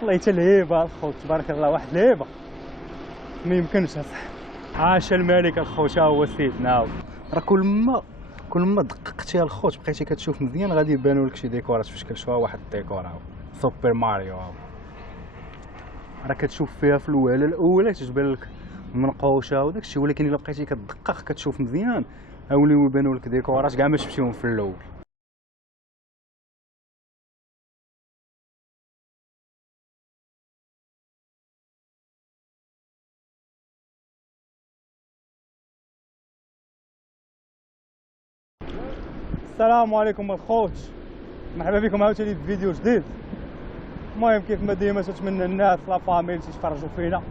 والله حتى الهيبه الخوت تبارك الله، واحد الهيبه ما يمكنش اصاحبي. عاش الملك الخوت، ها هو سيدنا. راه كل ما دققتي الخوت بقيتي كتشوف مزيان غادي يبانوا لك شي ديكورات في شكل شويه. واحد الديكور هاو سوبر ماريو، هاو راه كتشوف فيها في الاولى تتبان لك منقوشه وداك الشيء، ولكن الا بقيتي كتدقق كتشوف مزيان غيوليو يبانوا لك ديكورات كاع ما شفتيهم في الاول. السلام عليكم الخوت، مرحبا بكم عاوتاني في فيديو جديد. المهم كيف ما ديما تتمنى الناس لا فاميل تيتفرجوا فينا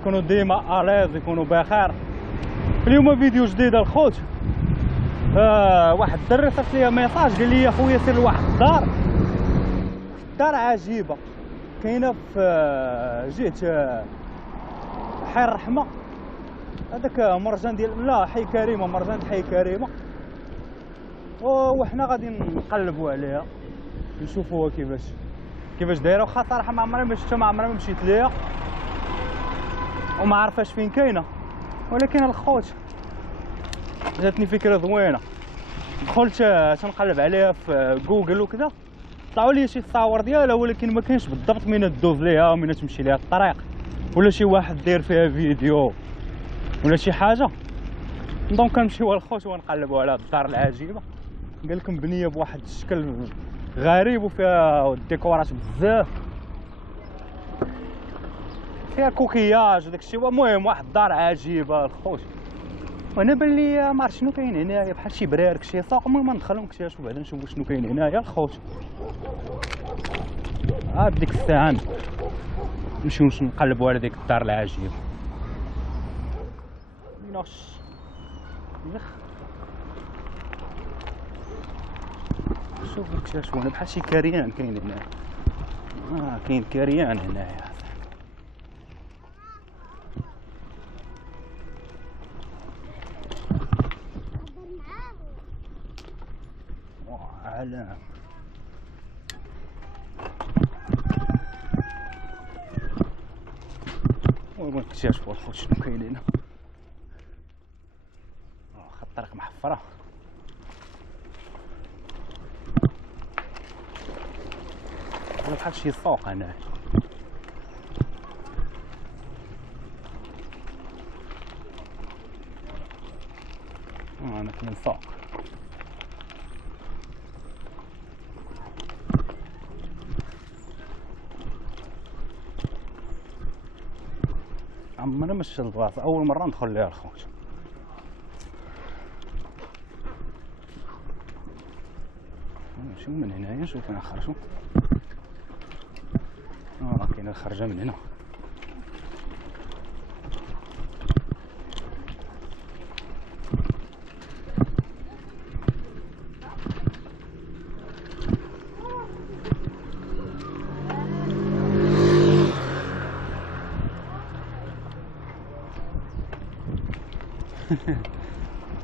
يكونوا ديما اليز، يكونوا بخير. اليوم فيديو جديد الخوت. واحد الدري صيفط ليا ميساج قال لي يا خويا سير لواحد الدار، دار عجيبه كاينه في جهه حي الرحمه، هذاك مرجان ديال لا حي كريمه، مرجان حي كريمه. وحنا غادي نقلبوا عليها نشوفوها كيفاش دايره. وخا صراحه ما عمري ما شفتها، ما عمري ما مشيت ليها وما عارفاش فين كاينه، ولكن الخوت جاتني فكره زوينه. دخلت تنقلب عليها في جوجل وكذا، طلعوا لي شي تصاور ديالها، ولكن ما كاينش بالضبط من تدوز ليها ومن تمشي ليها الطريق، ولا شي واحد داير فيها فيديو ولا شي حاجه. دونك كنمشيو الخوت ونقلبوا على الدار العجيبه. قال لكم بنيه بواحد الشكل غريب وفيها الديكورات بزاف، فيها كوكياج وداك الشيء. المهم واحد الدار عجيبه الخوت. وانا بان لي ما عرفت شنو كاين هنايا، بحال شي برارك شي سوق. المهم ندخلو نكتشفو بعدا نشوفو شنو كاين هنايا الخوت. عاد ديك الساعه نمشيو نقلبو على ديك الدار العجيبه. نوش يخ شوف نكتشفو هنا بحال شي كريان كاين هنايا. كاين كريان هنايا. علام المهم نكتشفو الخوت شنو كاين هنا. واخا الطريق محفره. بحال شي سوق هنايا. انا كاين سوق. عمرنا ما شفت البلاصه، اول مره ندخل ليها الخوت. نمشيو من هنايا نشوف فين نخرجو. كاينه الخرجه من هنا.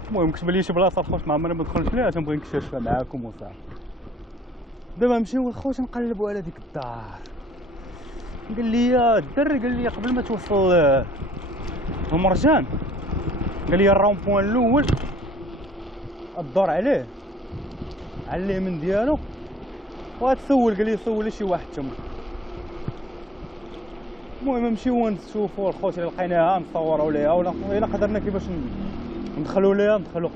المهم كتب لي شي بلاصه الخوت ما عمرنا ما دخلت ليها، تنبغي نكتشفها معاكم وصافي. دابا نمشيو الخوت نقلبوا على ديك الدار. قال لي الدري، قال لي قبل ما توصل المرجان، قال لي الرون بوين الاول الدور عليه على اليمين ديالو وغتسول. قال لي سول شي واحد تما. المهم نمشيو ونشوفو الخوت الا لقيناها نصوروا ليها، ولا الا قدرنا كيفاش ندخلوا ليها ندخلوا.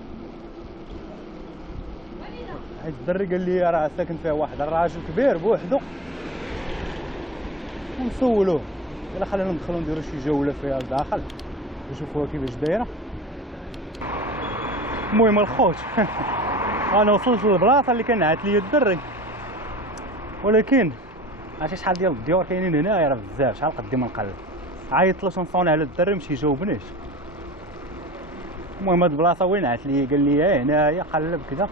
حيت الدري قال لي راه ساكن فيها واحد الراجل كبير بوحدو، ونسولوه الا خلينا ندخلوا نديروا شي جوله فيها لداخل نشوفوها كيفاش دايره. المهم الخوت انا وصلت للبلاصه اللي كان عاد لي الدري، ولكن عرفتي شحال ديال الديور كاينين هنايا؟ راه بزاف. شحال قدي ما نقلب، عيطت له نصوني على الدري مشي يجاوبنيش. المهم هاد البلاصه وين عاد لي؟ قال لي هنايا قلب كذا.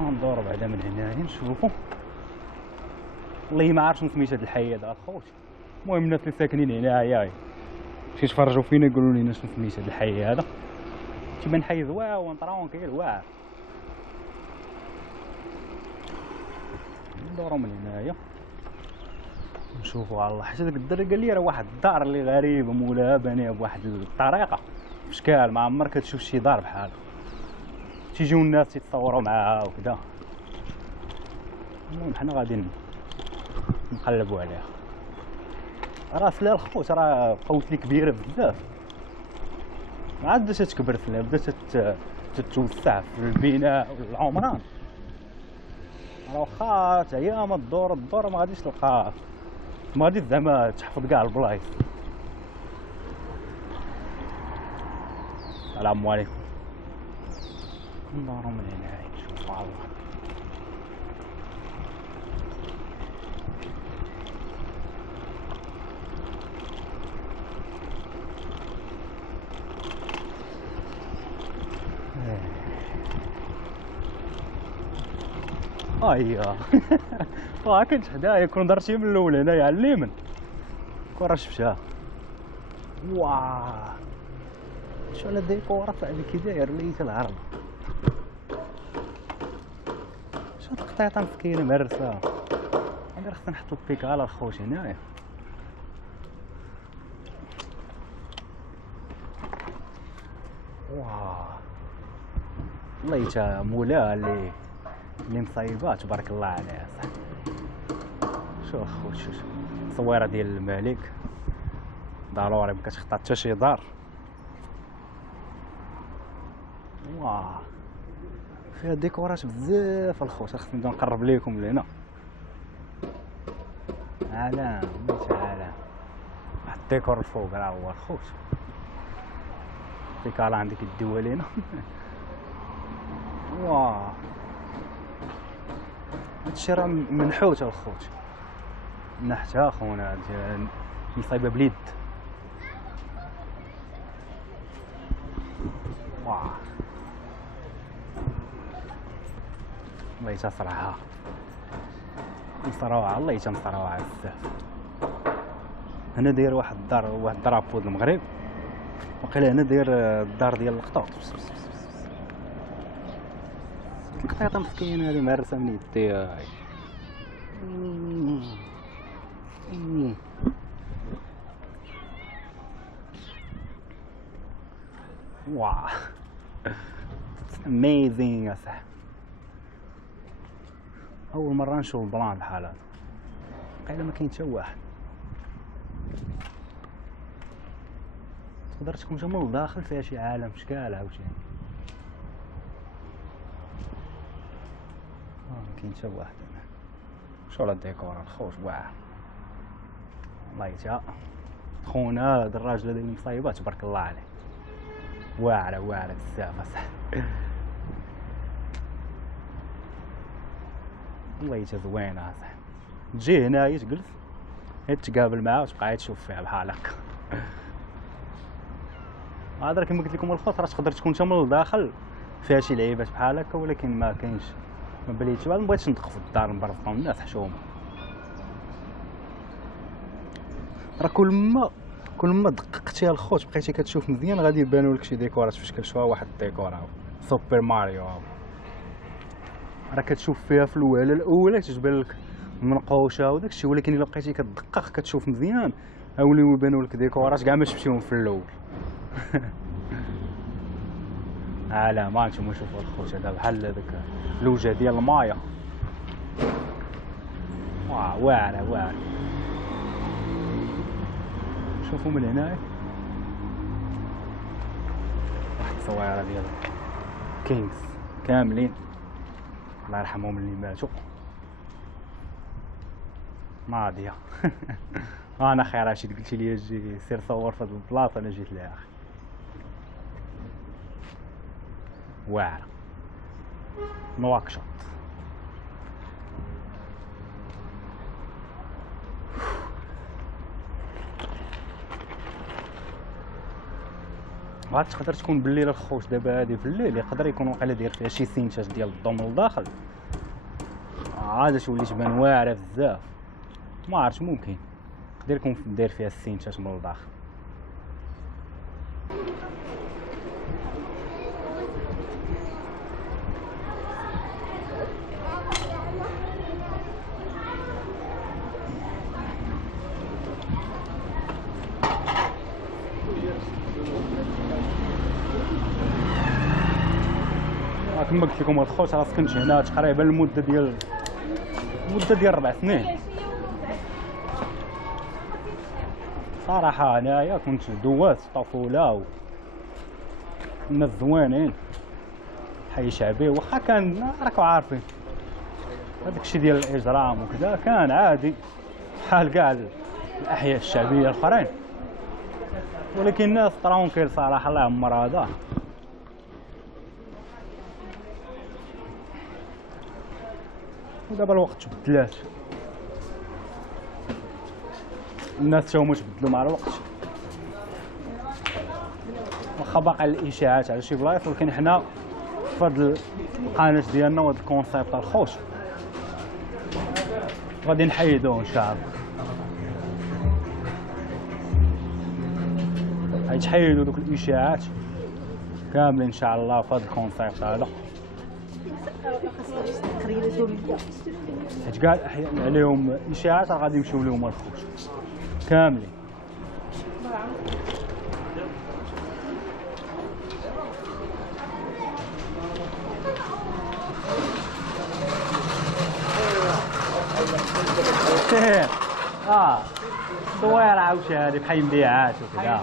ندورو بعدا من هنايا نشوفو. والله ما عارف شنو سميت هاد الحي هذا الخوت. المهم الناس اللي ساكنين هنايا شي يتفرجوا فينا يقولوا لنا شنو سميت هاد الحي هذا. تيبان حي زوين طرونكيل واعر. ندورو من هنايا نشوفوا على الله. حيت هذاك الدري قال لي راه واحد الدار اللي غريبه مولاها بانيه بواحد الطريقه في شكال ما عمرك كتشوف شي دار بحال. تيجيو الناس تيتصوروا معاها وكذا. المهم حنا غادي نقلبوا عليها. راه سلا الخوت راه بقاوت لي كبيره بزاف، ما عاد بدات تكبر سلا، بدات تتوسع في البناء والعمران. راه واخا هي ما الدور ما غاديش تلقى، ما غاديش زعما تحفظ كاع البلايص. السلام عليكم. ندورو من هنا نشوفو الله. هي كنت حدايا كون درتي من الاول هنايا على اليمين كون راه شفتها. واه شو على الديكورات على كي داير ليت العرض. شو تقطيطه مسكينه مهرسه. انا خصنا نحطو البيكالا الخوت هنايا. واه ليتا مولاها اللي مصايبه تبارك الله عليها صاحبي. شوف خوت شوف التصويره ديال الملك ضروري ما كتخطى حتى شي دار. واه فيها ديكورات بزاف الخوت. خصني نبدا نقرب ليكم لهنا. عالم ميت عالم. واحد الديكور الفوق راه هو الخوت. ديكالا عندك يدوها لينا. واه هادشي راه منحوت الخوت. نحتها خونا مصايبه باليد. واه الله يتصرعها مصروعه. الله يتمصروعه بزاف. هنا داير واحد الدار، واحد الدرابو د المغرب. وقيلا هنا داير الدار ديال القطوط. القطيطه مسكينه هادي مهرسه من يديها. واو اميزين يا صاحبي. اول مره نشوف بلان بحال هذا. قايله ما كاين حتى واحد. تقدر تكون جا من الداخل فيها شي عالم شكال عاوتاني. ما كاين حتى واحد هنا. شو هاد الديكور الخوت واعر. الله يتا خونا هاد الراجل هذا اللي مصايبه تبارك الله عليه. واعره بزاف اصاحبي. الله يتا زوينه اصاحبي. تجي هنايا تجلس غير تقابل معاه وتبقى تشوف فيها بحال هكا. هذا كما قلت لكم الخوت راه تقدر تكون حتى من الداخل فيها شي لعيبات بحال هكا، ولكن ما كاينش ما بليتش. ما بغيتش ندق في الدار نبرطو الناس حشومه. راه كل ما دققتي الخوت بقيتي كتشوف مزيان غادي يبانوا لك شي ديكورات في شكل. شوها واحد الديكور هاو سوبر ماريو هاو. راه كتشوف فيها في الوهله الاولى تتبان لك منقوشه وداكشي، ولكن الا بقيتي كتدقق كتشوف مزيان هاوليو يبانوا لك ديكورات كاع ما شفتيهم في الاول. لا ما نتوما شوفوا الخوت هذا بحال هذاك اللوجه ديال المايه. واعره. شوفوا من هنايا واحد التصويره ديال كينغز كاملين الله يرحمهم اللي ماتوا. ناضيه. انا خير رشيد قلتي لي جي سير صور في هاد البلاصه انا جيت لها اخي. واعره نواكشوط. غاد تقدر تكون بالليل الخوت. دابا هادي في الليل يقدر يكون واقيلا داير فيها شي سينتاج ديال الضو من الداخل. عاد تولي تبان واعره بزاف. ما عرفت ممكن يقدر يكون داير فيها السينتاج من الداخل. كما قلت لكم الخوت راه سكنت هنا تقريبا المده ديال 4 سنين. صراحه انايا كنت دوات الطفوله الناس زوينين، حي شعبي واخا كان راكم عارفين هذاك الشيء ديال الاجرام وكذا كان عادي بحال كاع الاحياء الشعبيه الاخرين، ولكن الناس طرونكيل صراحه الله يعمر هذا. ودابا الوقت تبدلات، الناس تا هما تبدلوا مع الوقت، واخا باقي الاشاعات على شي بلايص، ولكن حنا في هاد القناه ديالنا وهاد الكونسيبت الخوش غادي نحيدوه ان شاء الله. غيتحيدوا دوك الاشاعات كاملين ان شاء الله في هاد الكونسيبت هذا، حيت كاع الاحياء اللي عليهم اشاعات راه غادي يمشيو لهم الخوش كاملين. صوير عاوتاني بحال مبيعات وكذا.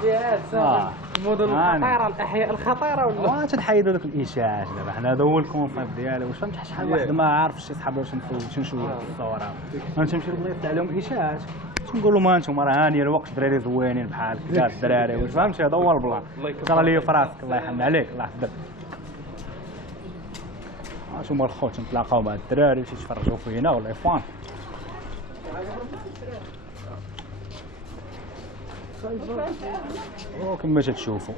المدن الخطيره، الاحياء الخطيره ولا تنحيدوا دوك الاشاعات دابا حنا هذا هو الكونسيبت ديالي. واش فهمت شحال واحد ما عارفش شي صحابي واش نشوف الصوره، غنمشي للبلايص تاع لهم اشاعات تنقول لهم انتم راه هانيه الوقت دراري زوينين بحال كذا الدراري، واش فهمتي هذا هو البلان. ترى لي في راسك الله يحن عليك الله يحفظك. هانتوما الخوت نتلاقاو مع الدراري شي يتفرجوا فينا ولا يفان. وكما تشوفوا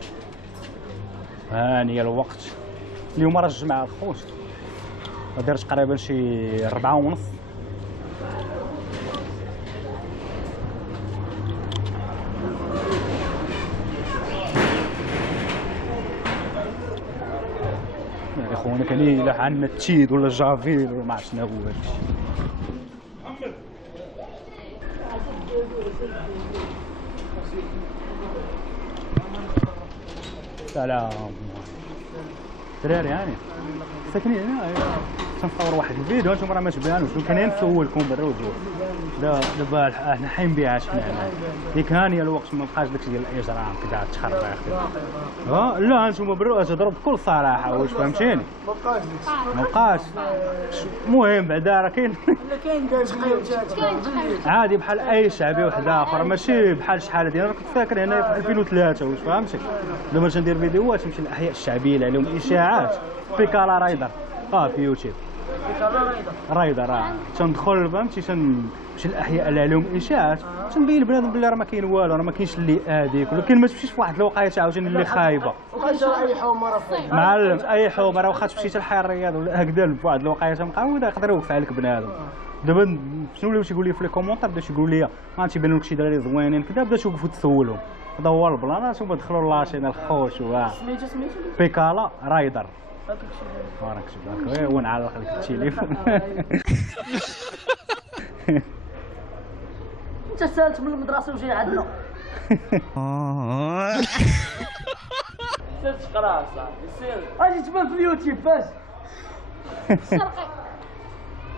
هاني الوقت اليوم راه الجمعة الخوت، غادي تقريبا شي 4:30. يعني خونا كان الا عندنا التيد ولا الجافيل ولا ما عرفت شنو هو هادشي. سلام دراري، هاني ساكنين هنا تنصور واحد الفيديو انتم راه ما تبانوش، كاين نسولكم برا وجوه. دابا حنا حين بيعات حنا هنا ياك هاني الوقت ما بقاش داكشي ديال الاجرام كذا تخرب لا انتم برا تهضروا بكل صراحه، واش فهمتيني؟ ما بقاش المهم بعدا راه كاين عادي بحال اي شعبي واحد اخر، ماشي بحال شحال ديال. انا كنت فاكر هنا في 2003 واش فهمتي. دابا تندير فيديوهات نمشي للاحياء الشعبيه اللي عليهم اشاعات في كالا رايدر في يوتيوب رايدر تندخل فهمتي تنمشي للاحياء اللي عليهم اشاعات تنبين لبنادم بلي راه ما كاين والو، راه ما كاينش اللي هذيك، ولكن ما تمشيش في واحد الوقيته عاوتاني اللي خايبه. وخا اي حومه راه فيه معلم اي حومه راه واخا تمشي لحي الرياض ولا هكذا في واحد الوقيته مقعوده يقدر يوقف عليك بنادم. دابا شنو اللي تيقول لي في لي كومونتير بدا تيقول لي تيبانوا لك شي دراري زوينين كذا، بدا توقفوا تسولهم. هذا هو البلان. انتما دخلوا لاشين الخوش سميتو بيكالا رايدر راك شوف ونعلق لك التليفون. انت سالت من المدرسه وجاي عندنا سير تقرا صاحبي سير اجي تبان في اليوتيوب فاش شرقي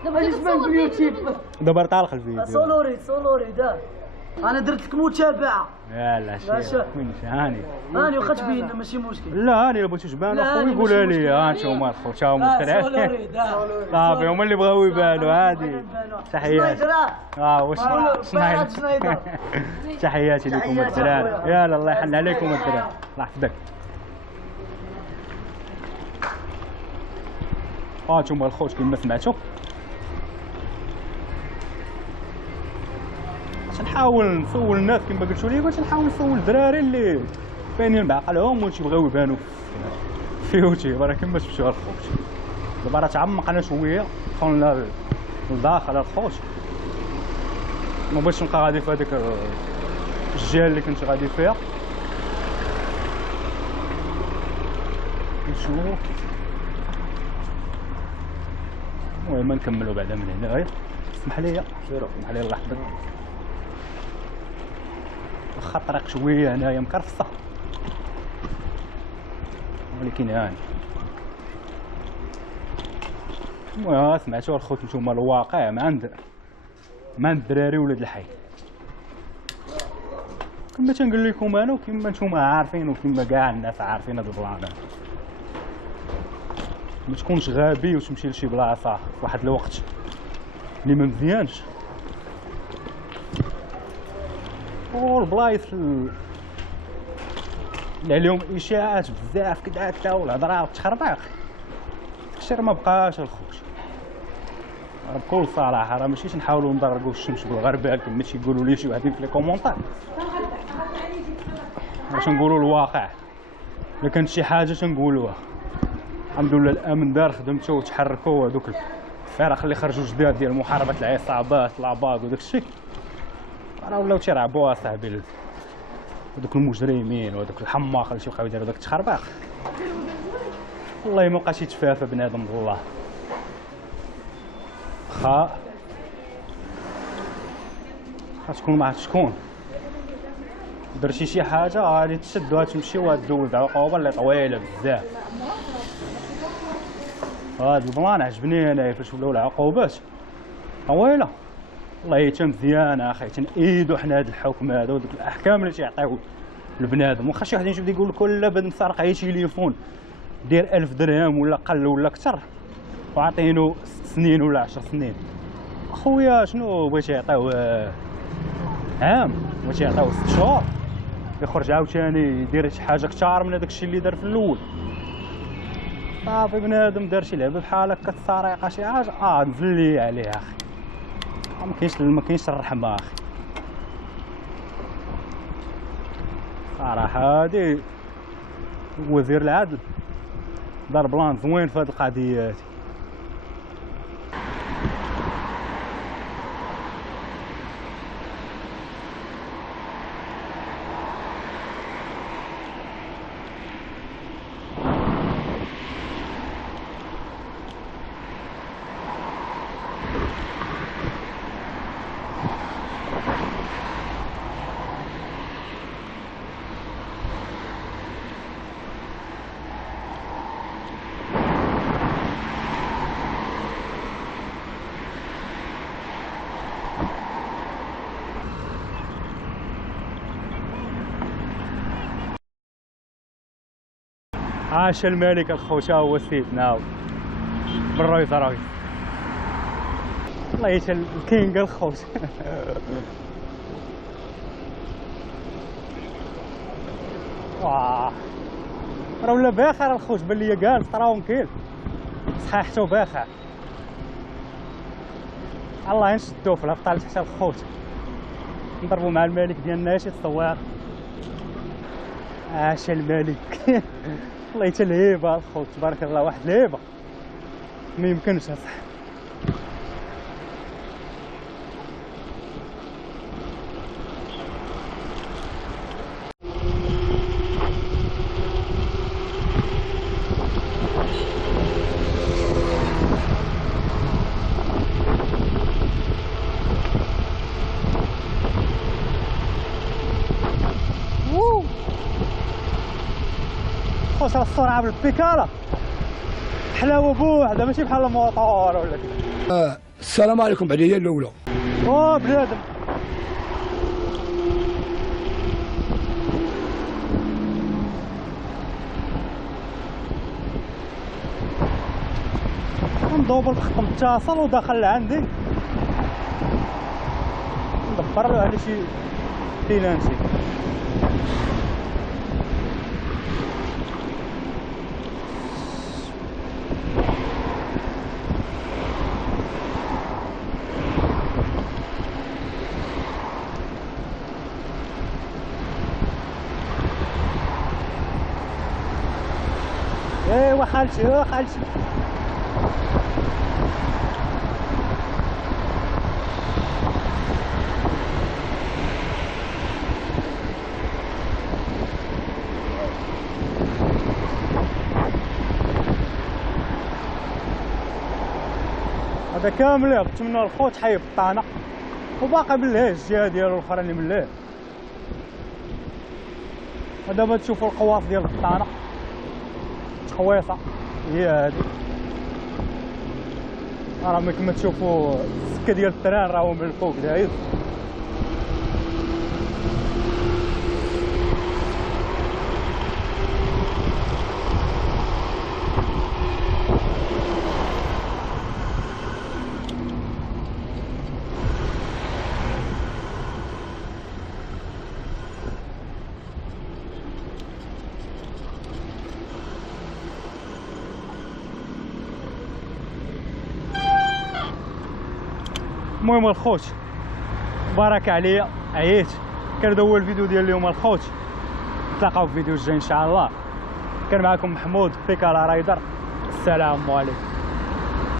اجي تبان في اليوتيوب دابا طالق الفيديو. سولوري دار انا درت لك متابعه. يلا شي وين هاني واخا تبين ماشي مشكل. لا هاني الا بغيتو تبان اخويا قولها لي. هانتوما الخو تا هما سولوري دار صافي هما اللي بغاو يبانوا. هادي تحيات واش شنايدر تحياتي لكم الدراري. يلا الله يحن عليكم الدراري الله يحفظك. هانتوما الخوت كما سمعتوا تنحاول نسول الناس كما قلتوا لي، تنحاول نسول الدراري اللي باينين بعقلهم وتيبغيو يبانوا في يوتيوب. راه كما شفتوا الخوت دابا راه تعمقنا شويه دخلنا لداخل الخوت، ما بغيتش نبقى غادي في هذيك الجهه اللي كنت غادي فيها. نشوفوا المهم نكملوا بعدا من هنا. اسمح لي اسمح لي الله يحفظك. واخا الطريق شويه هنايا مكرفصه ولكن هاني المهم سمعتوا الخوت نتوما الواقع ما عند الدراري ولاد الحي. كما تنقول لكم انا وكما نتوما عارفين وكما كاع الناس عارفين هاد البلان. ما تكونش غبي وتمشي لشي بلاصه في واحد الوقت اللي ما مزيانش. والبلايص اللي عليهم اشاعات بزاف كدا والهضره والتخربيق الشر ما بقاش الخوت. بكل صراحه راه ماشي نحاولوا نضرقوا الشمس بالغربال كما تيقولوا لي شي واحدين في لي كومونطير، باش نقولوا الواقع. الا كانت شي حاجه تنقولوها. الحمد لله الامن دار خدمته وتحركوا هذوك الفرق اللي خرجوا جداد ديال محاربه العصابات لاباك وداك الشيء راه ولاو تيرعبوا اصاحبي هذوك المجرمين وهذوك الحماق اللي تيبقاو يديروا داك التخربيق. والله ما بقاش يتفافى بنادم بالله. واخا تكون مع شكون درتي شي حاجه غادي تشد وغتمشي وغدوز عقوبه اللي طويله بزاف. هاد البلان عجبني انايا فاش ولاو العقوبات طويله. والله حتى مزيانه اخي تنأيدو حنا هاد الحكم هذا ودوك الاحكام اللي تيعطيو البنادم. واخا شي واحد يجي يقول لك ولا بنادم سرق اي تليفون دير 1000 درهم ولا قل ولا كثر وعاطينو 6 سنين ولا 10 سنين، اخويا شنو بغيتي يعطيوه عام بغيتي يعطيوه 6 شهور يخرج عاوتاني يدير شي حاجه كثار من هذاك الشيء اللي دار في الاول. صافي بنادم دار شي لعبه بحال هكا السرقه شي حاجه نزل لي عليه اخي. ما كاينش الرحمه اخي صراحه. هادي وزير العدل دار بلان زوين في هاد القضيه هادي. عاش الملك الخوت هو سيدنا بالرويس راوي. الله يشل الكينغ الخوت. واه راه ولا باخر الخوت بان ليا جالس ترونكيل صحيحتو باخر. الله نشدو في الهبطه حتى الخوت نضربو مع الملك ديالنا شي تصوير. عاش الملك. والله حتى الهيبه الخوت تبارك الله واحد الهيبه ما يمكنش اصح. خوش السرعه بالبيكاله حلاوه بوحده ماشي بحال الموطور ولا كذا. السلام عليكم بعد هي الاولى. بنادم ندوب الخط متصل ودخل لعندي ندبر له على شي فينانسي. ايوا خالتي خالتي هذا كامل هبط منه الخوت حي بطانه وباقي بالله الجهه ديالو الاخرى اللي من الليل. ودابا تشوفوا القواص ديال البطانه خويصه هي هذه راه ملي كما تشوفوا السكه ديال التران راهو من الفوق دايز. المهم الخوت بارك عليا عييت، كان هذا هو الفيديو ديال اليوم الخوت. نتلاقاو في الفيديو الجاي ان شاء الله. كان معكم محمود بيكالا رايدر. السلام عليكم.